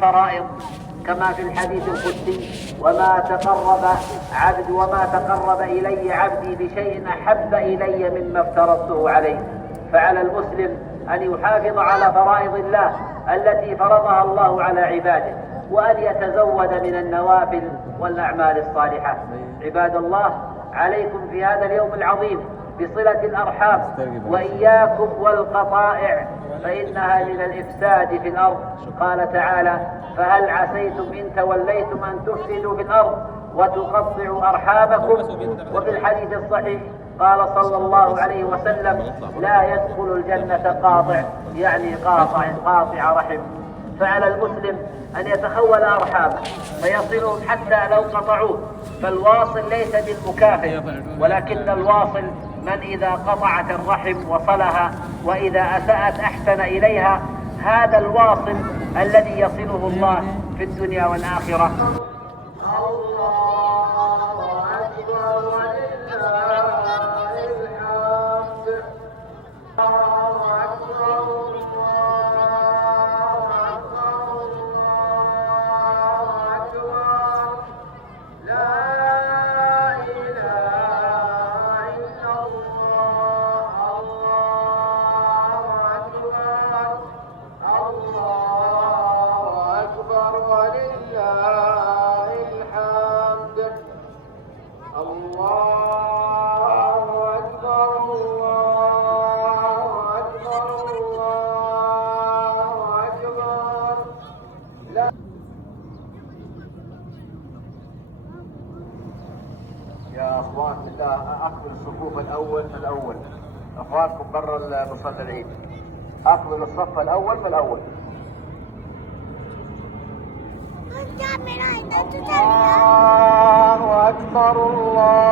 فرائض كما في الحديث القدسي: وما تقرب إلي عبدي بشيء أحب إلي مما افترضته عليه. فعلى المسلم أن يحافظ على فرائض الله التي فرضها الله على عباده، وأن يتزود من النوافل والأعمال الصالحة. عباد الله، عليكم في هذا اليوم العظيم بصلة الأرحام، وإياكم والقطائع، فإنها من الإفساد في الأرض. قال تعالى: فهل عسيتم إن توليتم أن تفسدوا في الأرض وتقطعوا أرحامكم. وفي الحديث الصحيح قال صلى الله عليه وسلم: لا يدخل الجنة قاطع، يعني قاطع رحم. فعلى المسلم أن يتخول أرحامه فيصلهم حتى لو قطعوه. فالواصل ليس بالمكافئ، ولكن الواصل من إذا قطعت الرحم وصلها، وإذا أساءت أحسن إليها. هذا الواصل الذي يصله الله في الدنيا والآخرة. يا اخوان بالله اقبل الصفوف الاول فالاول. اخوانكم برا مصلى العيد، اقبل الصف الاول فالاول. الله اكبر الله